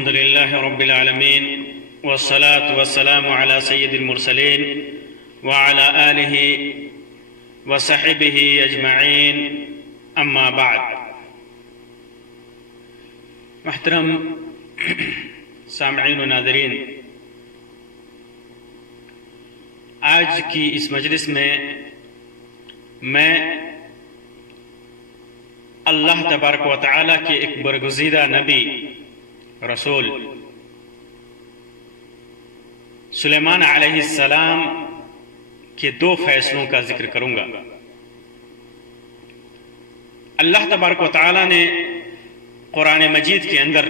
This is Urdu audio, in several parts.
الحمد لله رب العالمين والصلاة والسلام على سيد المرسلين وعلى آله وصحبه أجمعين أما بعد. محترم سامعین و ناظرین، آج کی اس مجلس میں میں اللہ تبارک و تعالیٰ کے ایک برگزیدہ نبی رسول سلیمان علیہ السلام کے دو فیصلوں کا ذکر کروں گا۔ اللہ تبارک و تعالیٰ نے قرآن مجید کے اندر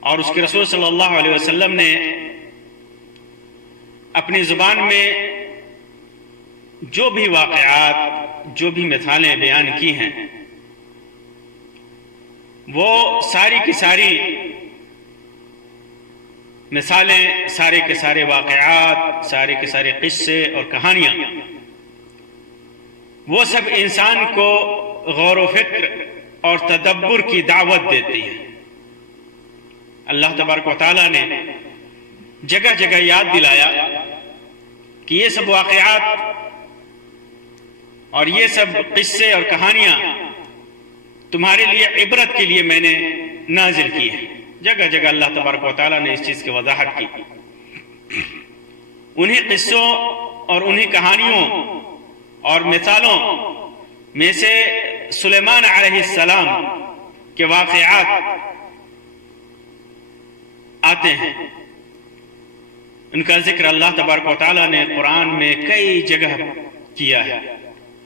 اور اس کے رسول صلی اللہ علیہ وسلم نے اپنی زبان میں جو بھی واقعات، جو بھی مثالیں بیان کی ہیں، وہ ساری کی ساری مثالیں، سارے کے سارے واقعات، سارے کے سارے قصے اور کہانیاں، وہ سب انسان کو غور و فکر اور تدبر کی دعوت دیتی ہے۔ اللہ تبارک و تعالیٰ نے جگہ جگہ یاد دلایا کہ یہ سب واقعات اور یہ سب قصے اور کہانیاں تمہارے لیے عبرت کے لیے میں نے نازل کی ہے۔ جگہ جگہ اللہ تبارک و تعالیٰ نے اس چیز کی وضاحت کی۔ انہی قصوں اور انہی کہانیوں اور مثالوں میں سے سلیمان علیہ السلام کے واقعات آتے ہیں۔ ان کا ذکر اللہ تبارک و تعالیٰ نے قرآن میں کئی جگہ کیا ہے،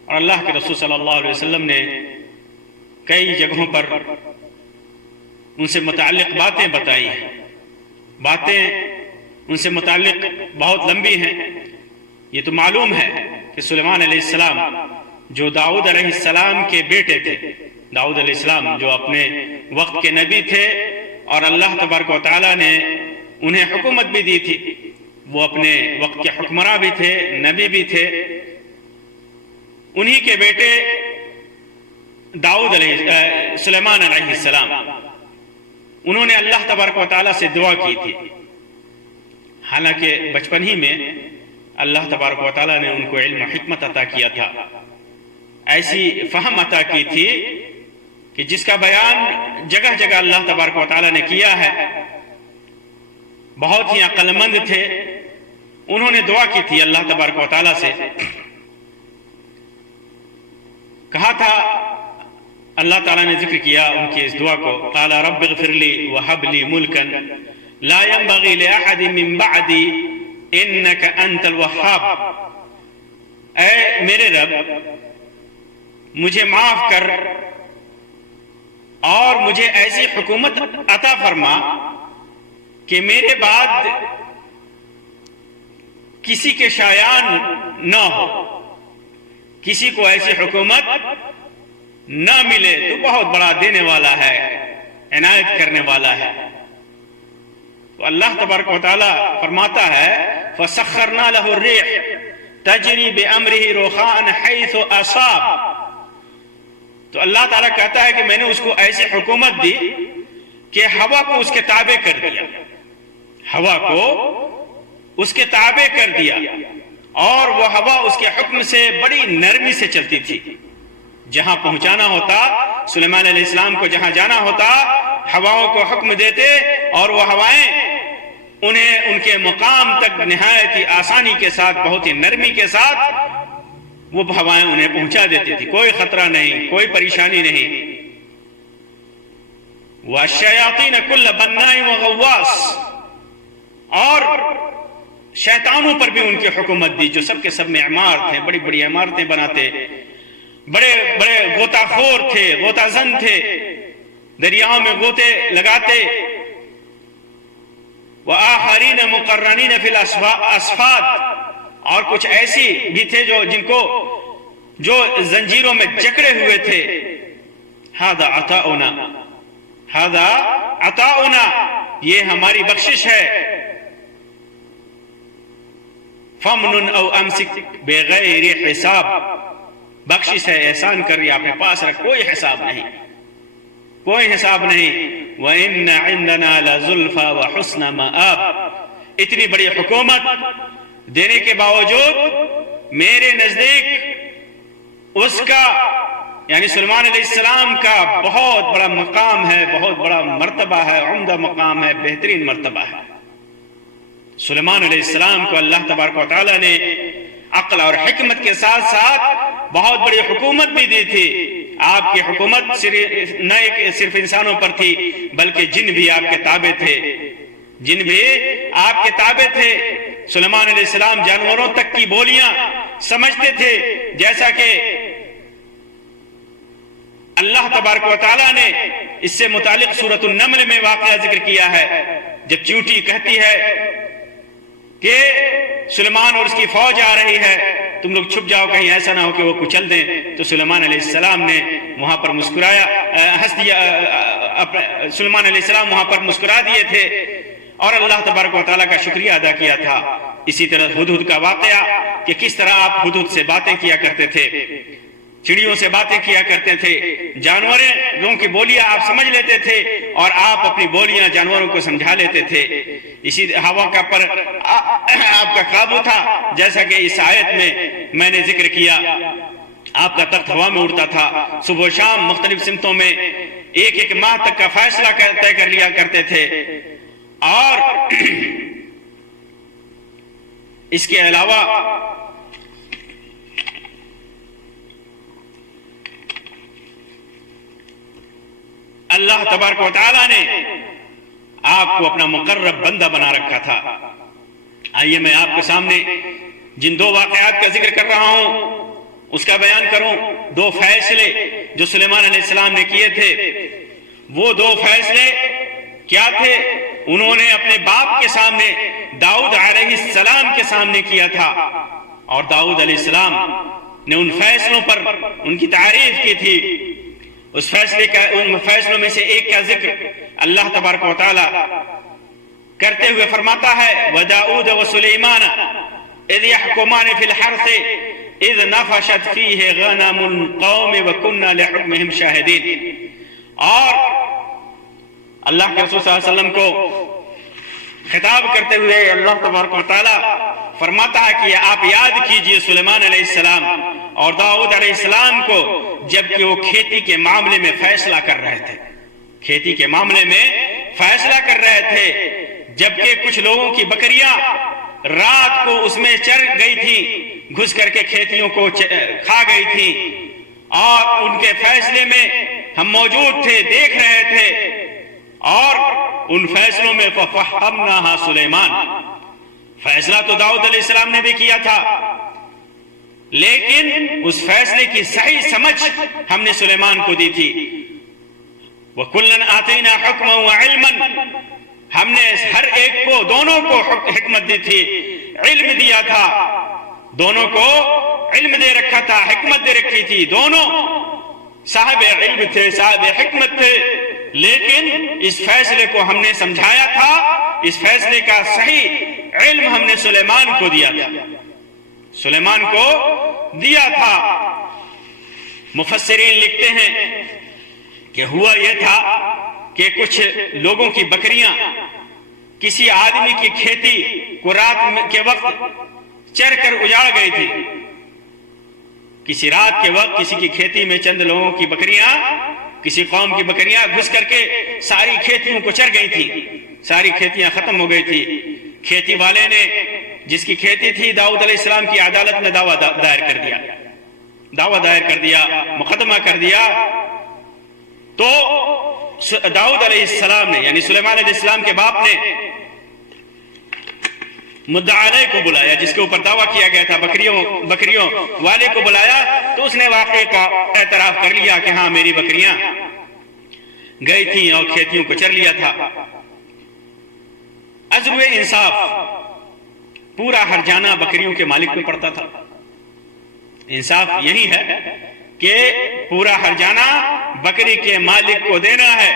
اور اللہ کے رسول صلی اللہ علیہ وسلم نے کئی جگہوں پر ان سے متعلق باتیں بتائی ہیں۔ باتیں ان سے متعلق بہت لمبی ہیں۔ یہ تو معلوم ہے کہ سلیمان علیہ السلام جو داؤد علیہ السلام کے بیٹے تھے، داؤد علیہ السلام جو اپنے وقت کے نبی تھے اور اللہ تبارک و تعالیٰ نے انہیں حکومت بھی دی تھی، وہ اپنے وقت کے حکمراں بھی تھے، نبی بھی تھے۔ انہی کے بیٹے سلیمان علیہ السلام، انہوں نے اللہ تبارک و تعالیٰ سے دعا کی تھی۔ حالانکہ بچپن ہی میں اللہ تبارک و تعالیٰ نے ان کو علم و حکمت عطا کیا تھا، ایسی فہم عطا کی تھی کہ جس کا بیان جگہ جگہ اللہ تبارک و تعالیٰ نے کیا ہے۔ بہت ہی عقل مند تھے۔ انہوں نے دعا کی تھی اللہ تبارک و تعالیٰ سے، کہا تھا، اللہ تعالیٰ نے ذکر کیا ان کی اس دعا کو، قال رب اغفر لی وہب لی ملکا لا ينبغی لأحد من بعدی انک انت الوہاب۔ اے میرے رب، مجھے معاف کر اور مجھے ایسی حکومت عطا فرما کہ میرے بعد کسی کے شایان نہ ہو، کسی کو ایسی حکومت نہ ملے۔ تو بہت بڑا دینے والا ہے، عنایت کرنے والا ہے۔ تو اللہ تبارک و تعالیٰ فرماتا ہے فَسَخَّرْنَا لَهُ الرِّيحَ تَجْرِي بِأَمْرِهِ رُخَاءً حَيْثُ أَصَابَ۔ تو اللہ تعالیٰ کہتا ہے کہ میں نے اس کو ایسی حکومت دی کہ ہوا کو اس کے تابع کر دیا، ہوا کو اس کے تابع کر دیا، اور وہ ہوا اس کے حکم سے بڑی نرمی سے چلتی تھی۔ جہاں پہنچانا ہوتا، سلیمان علیہ السلام کو جہاں جانا ہوتا، ہواؤں کو حکم دیتے اور وہ ہوائیں انہیں ان کے مقام تک نہایت ہی آسانی کے ساتھ، بہت ہی نرمی کے ساتھ وہ ہوائیں انہیں پہنچا دیتی تھی۔ کوئی خطرہ نہیں، کوئی پریشانی نہیں۔ وَالشَّيَاطِينَ كُلَّ بَنَّاءٍ وَغَوَّاصٍ، اور شیطانوں پر بھی ان کی حکومت دی، جو سب کے سب معمار تھے، بڑی بڑی عمارتیں بناتے، بڑے بڑے غوطہ خور تھے، غوطہ زن تھے، دریاؤں میں غوطے لگاتے۔ وَآخَرِينَ مُقَرَّنِينَ فِي الْأَصْفَادِ، اور کچھ ایسی بھی تھے جو زنجیروں میں جکڑے ہوئے تھے۔ هَذَا عَطَاؤُنَا، هَذَا عَطَاؤُنَا، یہ ہماری بخشش ہے۔ فَمْنُنْ أَوْ أَمْسِكْ بِغَيْرِ حِسَاب، بخشش ہے، احسان کر رہی، آپ کے پاس رکھ، کوئی حساب نہیں۔ کوئی حساب نہیں. وَإِنَّ عِندَنَا لَزُلْفَى وَحُسْنَ مَآب. اتنی بڑی حکومت دینے کے باوجود میرے نزدیک اس کا یعنی سلیمان علیہ السلام کا بہت بڑا مقام ہے، بہت بڑا مرتبہ ہے، عمدہ مقام ہے، بہترین مرتبہ ہے. سلیمان علیہ السلام کو اللہ تبارک و تعالیٰ نے عقل اور حکمت کے ساتھ ساتھ بہت بڑی حکومت بھی دی تھی. آپ کی حکومت نہ صرف انسانوں پر تھی بلکہ جن بھی آپ کے تابع تھے، جن بھی آپ کے تابع تھے. سلیمان علیہ السلام جانوروں تک کی بولیاں سمجھتے تھے، جیسا کہ اللہ تبارک و تعالیٰ نے اس سے متعلق سورۃ النمل میں واقعہ ذکر کیا ہے. جب چیونٹی کہتی ہے کہ سلیمان اور اس کی فوج آ رہی ہے، تم لوگ چھپ جاؤ کہیں ایسا نہ ہو کہ وہ کچل دیں، تو سلیمان علیہ السلام نے وہاں پر مسکرایا، ہنس دیا. سلیمان علیہ السلام وہاں پر مسکرا دیے تھے اور اللہ تبارک و تعالیٰ کا شکریہ ادا کیا تھا. اسی طرح ہدہد کا واقعہ کہ کس طرح آپ ہدہد سے باتیں کیا کرتے تھے، چڑیوں سے باتیں کیا کرتے تھے، جانوروں کی بولیاں آپ سمجھ لیتے تھے اور آپ اپنی بولیاں جانوروں کو سمجھا لیتے تھے. اسی ہوا کا پر آپ کا قابو تھا، جیسا کہ اس آیت میں نے ذکر کیا. آپ کا تخت ہوا میں اڑتا تھا، صبح و شام مختلف سمتوں میں ایک ماہ تک کا فیصلہ طے کر لیا کرتے تھے. اور اس کے علاوہ اللہ تبارک و تعالیٰ نے آپ کو اپنا مقرب بندہ بنا رکھا تھا. آئیے میں آپ کے سامنے جن دو واقعات کا ذکر کر رہا ہوں اس کا بیان کروں. دو فیصلے جو سلیمان علیہ السلام نے کیے تھے، وہ دو فیصلے کیا تھے؟ انہوں نے اپنے باپ کے سامنے داؤد علیہ السلام کے سامنے کیا تھا، اور داؤد علیہ السلام نے ان فیصلوں پر ان کی تعریف کی تھی. اس ان فیصلوں میں سے ایک کا ذکر اللہ تبارک و تعالی کرتے ہوئے فرماتا ہے وَدَاؤُدَ وَسُلَيْمَانَ اِذْ يَحْكُمَانِ فِي الْحَرْثِ اِذْ نَفَشَتْ فِيهِ غَنَمُ الْقَوْمِ وَكُنَّا لِحُكْمِهِمْ شَاهِدِينَ. اور اللہ کے رسول صلی اللہ علیہ وسلم کو خطاب کرتے ہوئے اللہ تبارک و تعالی فرماتا ہے کہ آپ یاد کیجئے سلیمان علیہ السلام اور داؤد علیہ السلام کو جبکہ وہ کھیتی کے معاملے میں فیصلہ کر رہے تھے. کھیتی کے معاملے میں فیصلہ کر رہے تھے، جبکہ کچھ لوگوں کی بکریاں رات کو اس میں چر گئی تھی، گھس کر کے کھیتیوں کو کھا گئی تھی، اور ان کے فیصلے میں ہم موجود تھے، دیکھ رہے تھے. اور ان فیصلوں میں فَفَحَّمْنَاهَا سلیمان، فیصلہ تو داؤد علیہ السلام نے بھی کیا تھا، لیکن اس فیصلے کی صحیح سمجھ ہم نے سلیمان کو دی تھی. وَكُلًّا آتَيْنَا حُكْمًا وَعِلْمًا، ہم نے ہر ایک کو، دونوں کو حکمت دی تھی، علم دیا تھا، دونوں کو علم دے رکھا تھا، حکمت دے رکھی تھی. دونوں صاحب علم تھے، صاحب حکمت تھے، لیکن اس فیصلے کو ہم نے سمجھایا تھا. اس فیصلے کا صحیح علم ہم نے سلیمان کو دیا تھا، سلیمان کو دیا تھا. مفسرین لکھتے ہیں کہ ہوا یہ تھا کہ کچھ لوگوں کی بکریاں کسی آدمی کی کھیتی کو رات کے وقت چر کر اجاڑ گئی تھی. کسی رات کے وقت کسی کی کھیتی میں چند لوگوں کی بکریاں، کسی قوم کی بکریاں گھس کر کے ساری کھیتیوں کو چر گئی تھی، ساری کھیتیاں ختم ہو گئی تھی. کھیتی والے نے، جس کی کھیتی تھی، داؤد علیہ السلام کی عدالت میں دعویٰ دائر کر دیا، مقدمہ کر دیا. تو داؤد علیہ السلام نے، یعنی سلیمان علیہ السلام کے باپ نے مدعا علیہ کو بلایا، جس کے اوپر دعویٰ کیا گیا تھا، بکریوں والے کو بلایا. تو اس نے واقعے کا اعتراف کر لیا کہ ہاں میری بکریاں گئی تھیں اور کھیتیوں کو چر لیا تھا. عزل انصاف پورا ہرجانہ بکریوں کے مالک پہ پڑتا تھا. انصاف یہی ہے کہ پورا ہرجانہ بکری کے مالک کو دینا ہے.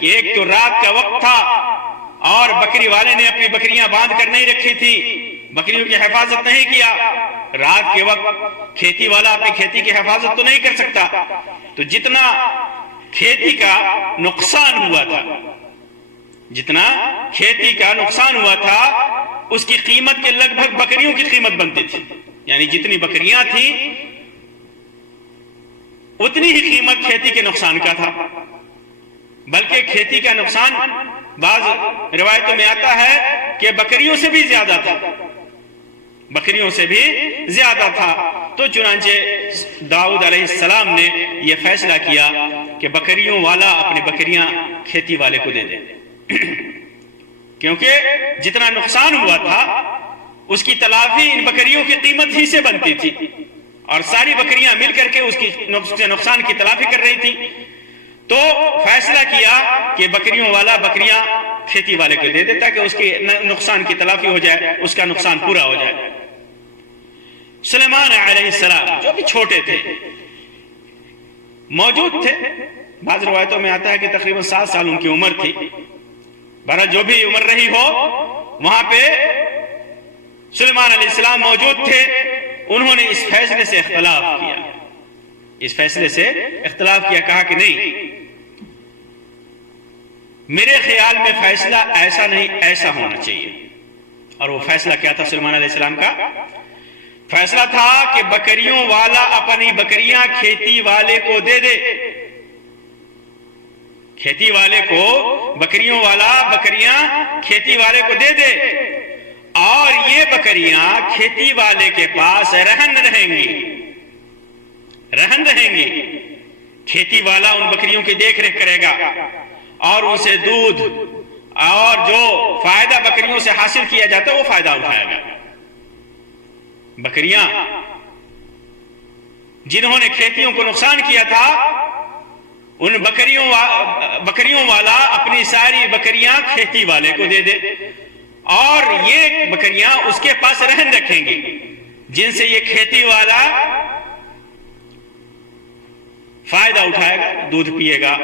کہ ایک تو رات کا وقت تھا اور بکری والے نے اپنی بکریاں باندھ کر نہیں رکھی تھی، بکریوں کی حفاظت نہیں کیا. رات کے وقت کھیتی والا اپنی کھیتی کی حفاظت تو نہیں کر سکتا، تو جتنا کھیتی کا نقصان ہوا تھا، جتنا کھیتی کا نقصان ہوا تھا اس کی قیمت کے لگ بھگ بکریوں کی قیمت بنتی تھی، یعنی جتنی بکریاں تھیں اتنی ہی قیمت کھیتی کے نقصان کا تھا، بلکہ کھیتی کا نقصان بعض روایتوں میں آتا ہے کہ بکریوں سے بھی زیادہ تھا، بکریوں سے بھی زیادہ تھا۔ تو چنانچہ داؤد علیہ السلام نے یہ فیصلہ کیا کہ بکریوں والا اپنی بکریاں کھیتی والے کو دے دے، کیونکہ جتنا نقصان ہوا تھا اس کی تلافی ان بکریوں کی قیمت ہی سے بنتی تھی، اور ساری بکریاں مل کر کے اس کی نقصان کی تلافی کر رہی تھی۔ تو فیصلہ کیا کہ بکریوں والا بکریاں کھیتی والے کو دے دے تاکہ اس کے نقصان کی تلافی ہو جائے، اس کا نقصان پورا ہو جائے۔ سلیمان علیہ السلام جو بھی چھوٹے تھے موجود تھے، بعض روایتوں میں آتا ہے کہ تقریباً 7 سال ان کی عمر تھی، بہرحال جو بھی عمر رہی ہو وہاں پہ سلیمان علیہ السلام موجود تھے۔ انہوں نے اس فیصلے سے اختلاف کیا، اس فیصلے سے اختلاف کیا، کہا کہ نہیں، میرے خیال میں فیصلہ ایسا نہیں، ایسا ہونا چاہیے۔ اور وہ فیصلہ کیا تھا سلیمان علیہ السلام کا؟ فیصلہ تھا کہ بکریوں والا اپنی بکریاں کھیتی والے کو دے دے، کھیتی والے کو، بکریوں والا بکریاں کھیتی والے کو دے دے، اور یہ بکریاں کھیتی والے کے پاس رہن رہیں گی، کھیتی والا ان بکریوں کی دیکھ ریکھ کرے گا اور ان سے دودھ اور جو فائدہ بکریوں سے حاصل کیا جاتا ہے وہ فائدہ اٹھائے گا۔ بکریاں جنہوں نے کھیتیوں کو نقصان کیا تھا ان بکریوں والا اپنی ساری بکریاں کھیتی والے کو دے دے، اور یہ بکریاں اس کے پاس رہن رکھیں گی، جن سے یہ کھیتی والا فائدہ اٹھائے گا، دودھ پیے گا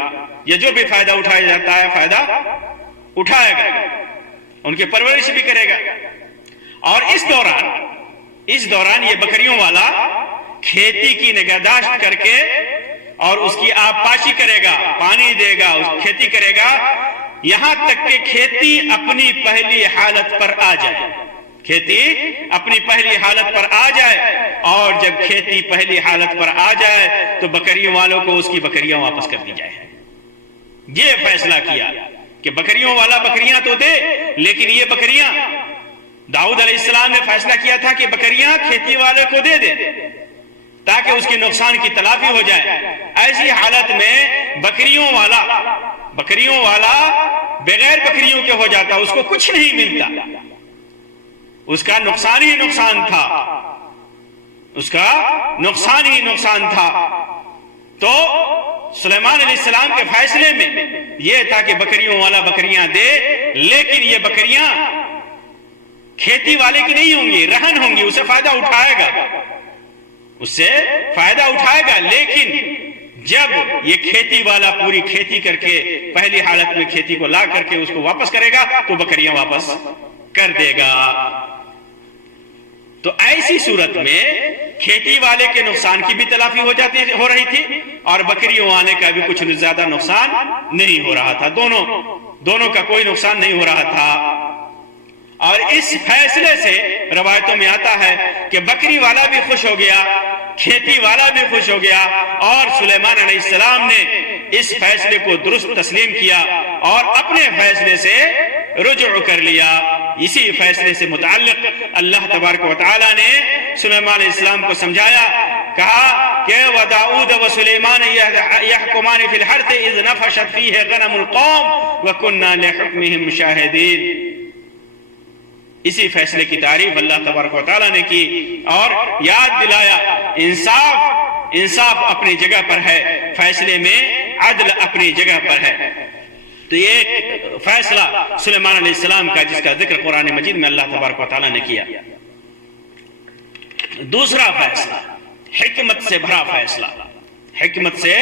یا جو بھی فائدہ اٹھایا جاتا ہے فائدہ اٹھائے گا، ان کی پرورش بھی کرے گا۔ اور اس دوران یہ بکریوں والا کھیتی کی نگہداشت کر کے اور اس کی آب پاشی کرے گا، پانی دے گا، کھیتی کرے گا، یہاں تک کہ کھیتی اپنی پہلی حالت پر آ جائے، کھیتی اپنی پہلی حالت پر آ جائے۔ اور جب کھیتی پہلی حالت پر آ جائے تو بکریوں والوں کو اس کی بکریاں واپس کر دی جائے۔ یہ فیصلہ کیا کہ بکریوں والا بکریاں تو دے، لیکن یہ بکریاں، داؤد علیہ السلام نے فیصلہ کیا تھا کہ بکریاں کھیتی والے کو دے دے تاکہ اس کے نقصان کی تلافی ہو جائے۔ ایسی حالت میں بکریوں والا بغیر بکریوں کے ہو جاتا، اس کو کچھ نہیں ملتا، اس کا نقصان ہی نقصان تھا، اس کا نقصان ہی نقصان تھا۔ تو سلیمان علیہ السلام کے فیصلے میں یہ تھا کہ بکریوں والا بکریاں دے، لیکن یہ بکریاں کھیتی والے کی نہیں ہوں گی، رہن ہوں گی، اسے فائدہ اٹھائے گا، اس سے فائدہ اٹھائے گا، لیکن جب یہ کھیتی والا پوری کھیتی کر کے پہلی حالت میں کھیتی کو لا کر کے اس کو واپس کرے گا تو بکریاں واپس کر دے گا۔ تو ایسی صورت میں کھیتی والے کے نقصان کی بھی تلافی ہو رہی تھی اور بکریوں والے کا بھی کچھ زیادہ نقصان نہیں ہو رہا تھا، دونوں کا کوئی نقصان نہیں ہو رہا تھا۔ اور اس فیصلے سے روایتوں میں آتا ہے کہ بکری والا بھی خوش ہو گیا، کھیتی والا بھی خوش ہو گیا، اور سلیمان علیہ السلام نے اس فیصلے کو درست تسلیم کیا اور اپنے فیصلے سے رجوع کر لیا۔ اسی فیصلے سے متعلق اللہ تبارک و تعالی نے سلیمان علیہ السلام کو سمجھایا، کہا کہ وَدَاؤُودَ وَسُلَيْمَانَ يَحْكُمَانِ فِي الْحَرْثِ إِذْ نَفَشَتْ فِيهِ غَنَمُ الْقَوْمِ وَكُنَّا لِحُكْمِهِمْ شَاهِدِينَ۔ اسی فیصلے کی تعریف اللہ تبارک و تعالیٰ نے کی اور یاد دلایا انصاف اپنی جگہ پر ہے، فیصلے میں عدل اپنی جگہ پر ہے۔ تو یہ ایک فیصلہ سلیمان علیہ السلام کا جس کا ذکر قرآن مجید میں اللہ تبارک و تعالیٰ نے کیا۔ دوسرا فیصلہ، حکمت سے بھرا فیصلہ، حکمت سے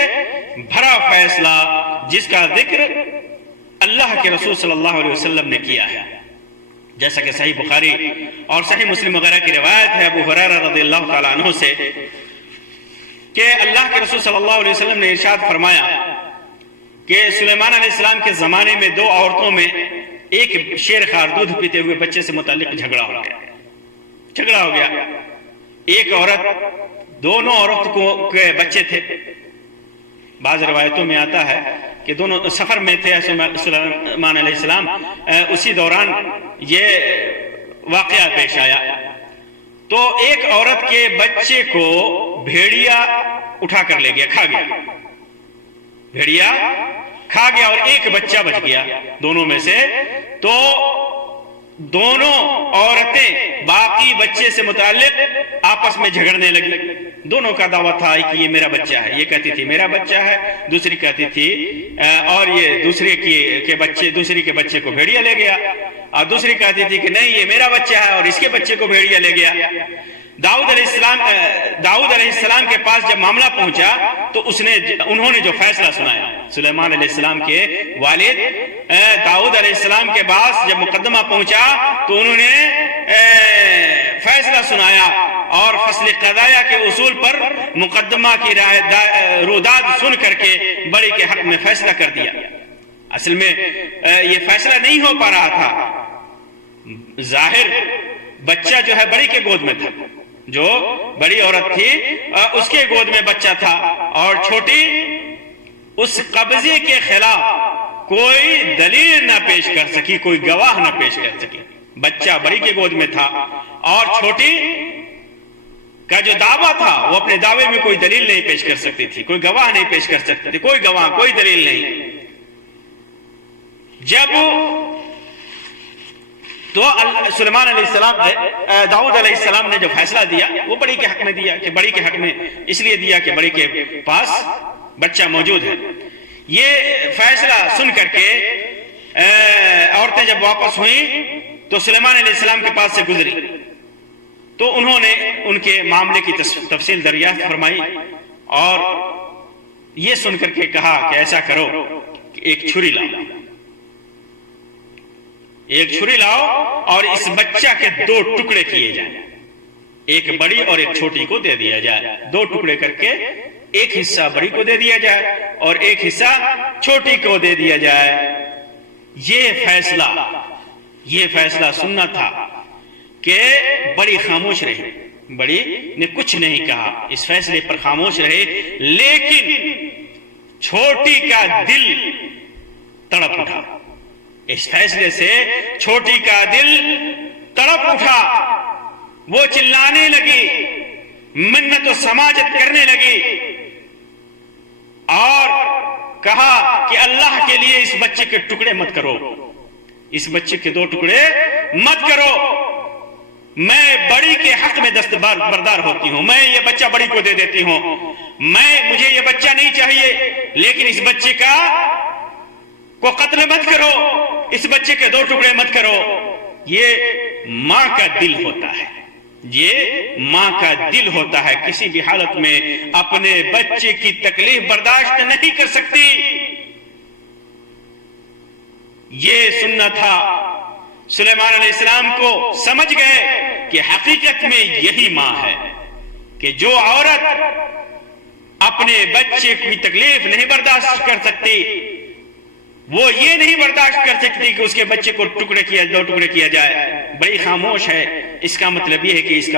بھرا فیصلہ جس کا ذکر اللہ کے رسول صلی اللہ علیہ وسلم نے کیا ہے، جیسا کہ صحیح بخاری اور صحیح مسلم وغیرہ کی روایت ہے ابو ہریرہ رضی اللہ تعالیٰ عنہ سے کہ اللہ کے رسول صلی اللہ علیہ وسلم نے ارشاد فرمایا کہ سلیمان علیہ السلام کے زمانے میں دو عورتوں میں ایک شیر خوار دودھ پیتے ہوئے بچے سے متعلق جھگڑا ہو گیا. ایک عورت، دونوں عورت کے بچے تھے. بعض روایتوں میں آتا ہے کہ دونوں سفر میں تھے سلیمان علیہ السلام، اسی دوران یہ واقعہ پیش آیا. تو ایک عورت کے بچے کو بھیڑیا اٹھا کر لے گیا، بھیڑیا کھا گیا اور ایک بچہ بچ گیا دونوں میں سے. تو دونوں عورتیں باقی بچے سے متعلق آپس میں جھگڑنے لگی. دونوں کا دعویٰ تھا کہ یہ میرا بچہ ہے. یہ کہتی تھی میرا بچہ ہے، دوسری کہتی تھی اور یہ دوسری کے بچے کو بھیڑیا لے گیا، اور دوسری کہتی تھی کہ نہیں یہ میرا بچہ ہے اور اس کے بچے کو بھیڑیا لے گیا. داؤد علیہ السلام کے پاس جب معاملہ پہنچا تو انہوں نے جو فیصلہ سنایا، سلیمان علیہ السلام کے والد داؤد علیہ السلام کے پاس جب مقدمہ پہنچا تو انہوں نے فیصلہ سنایا اور فصل قضایہ کے اصول پر مقدمہ کی روداد سن کر کے بڑی کے حق میں فیصلہ کر دیا. اصل میں یہ فیصلہ نہیں ہو پا رہا تھا. ظاہر بچہ جو ہے بڑی کے گود میں تھا، جو بڑی عورت تھی اس کے گود میں بچہ تھا، اور چھوٹی اس قبضے کے خلاف کوئی دلیل نہ پیش کر سکی، کوئی گواہ نہ پیش کر سکی. بچہ بڑی کے گود میں تھا اور چھوٹی کا جو دعویٰ تھا وہ اپنے دعوے میں کوئی دلیل نہیں پیش کر سکتی تھی، کوئی گواہ نہیں پیش کر سکتی تھی، کوئی گواہ، کوئی دلیل نہیں. جب تو سلیمان علیہ السلام داؤد علیہ السلام نے جو فیصلہ دیا وہ بڑی کے حق میں دیا، کہ بڑی کے حق میں اس لیے دیا کہ بڑی کے پاس بچہ موجود ہے. یہ فیصلہ سن کر کے عورتیں جب واپس ہوئیں تو سلیمان علیہ السلام کے پاس سے گزری تو انہوں نے ان کے معاملے کی تفصیل دریافت فرمائی اور یہ سن کر کے کہا کہ ایسا کرو کہ ایک چھری لاؤ اور اس بچہ کے دو ٹکڑے کیے جائیں، ایک بڑی اور ایک چھوٹی کو دے دیا جائے. دو ٹکڑے کر کے ایک حصہ بڑی کو دے دیا جائے اور ایک حصہ چھوٹی کو دے دیا جائے. یہ فیصلہ سننا تھا کہ بڑی خاموش رہی. بڑی نے کچھ نہیں کہا، اس فیصلے پر خاموش رہے، لیکن چھوٹی کا دل تڑپ اٹھا. اس فیصلے سے چھوٹی کا دل تڑپ اٹھا. وہ چلانے لگی، منت و سماجت کرنے لگی اور کہا کہ اللہ کے لیے اس بچے کے ٹکڑے مت کرو، اس بچے کے دو ٹکڑے مت کرو. میں بڑی کے حق میں دستبردار ہوتی ہوں، میں یہ بچہ بڑی کو دے دیتی ہوں. مجھے یہ بچہ نہیں چاہیے، لیکن اس بچے کو قتل مت کرو، اس بچے کے دو ٹکڑے مت کرو. یہ ماں کا دل ہوتا ہے، یہ ماں کا دل ہوتا ہے، کسی بھی حالت میں اپنے بچے کی تکلیف برداشت نہیں کر سکتی. یہ سننا تھا. سلیمان علیہ السلام کو سمجھ گئے کہ حقیقت میں یہی ماں ہے، کہ جو عورت اپنے بچے کی تکلیف نہیں برداشت کر سکتی، وہ یہ نہیں برداشت کر سکتی کہ اس کے بچے کو دو ٹکڑے کیا جائے. بڑی خاموش ہے. اس کا مطلب یہ ہے کہ اس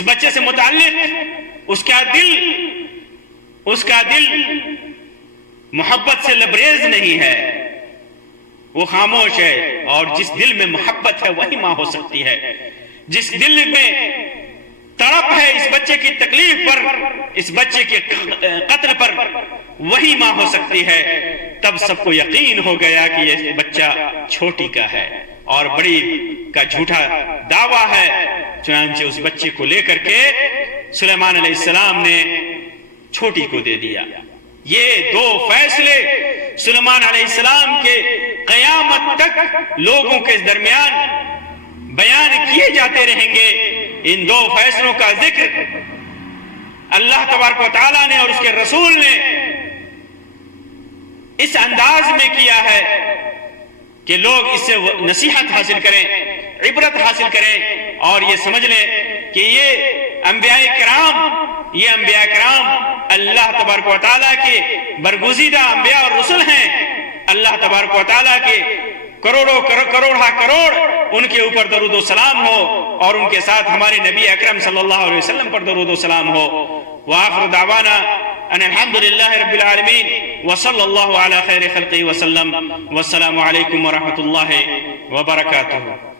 بچے سے متعلق اس کا دل محبت سے لبریز نہیں ہے، وہ خاموش ہے. اور جس دل میں محبت ہے وہی ماں ہو سکتی ہے. جس دل میں تڑپ ہے اس بچے کی تکلیف پر، اس بچے کے قتل پر، وہی ماں ہو سکتی ہے. تب سب کو یقین ہو گیا کہ یہ بچہ چھوٹی کا ہے اور بڑی کا جھوٹا دعویٰ ہے. چنانچہ اس بچے کو لے کر کے سلیمان علیہ السلام نے چھوٹی کو دے دیا. یہ دو فیصلے سلیمان علیہ السلام کے قیامت تک لوگوں کے درمیان بیان کیے جاتے رہیں گے. ان دو فیصلوں کا ذکر اللہ تبارک و تعالیٰ نے اور اس کے رسول نے اس انداز میں کیا ہے کہ لوگ اس سے نصیحت حاصل کریں، عبرت حاصل کریں اور یہ سمجھ لیں کہ یہ انبیاء کرام اللہ تبارک و تعالیٰ کے برگزیدہ انبیاء اور رسول ہیں. اللہ تبارک و تعالیٰ کے کروڑوں کروڑ ان کے اوپر درود و سلام ہو اور ان کے ساتھ ہمارے نبی اکرم صلی اللہ علیہ وسلم پر درود و سلام ہو. وآخر دعوانا ان الحمد للہ رب العالمین وصلی اللہ علی خیر خلقہ وسلم. والسلام علیکم ورحمۃ اللہ وبرکاتہ.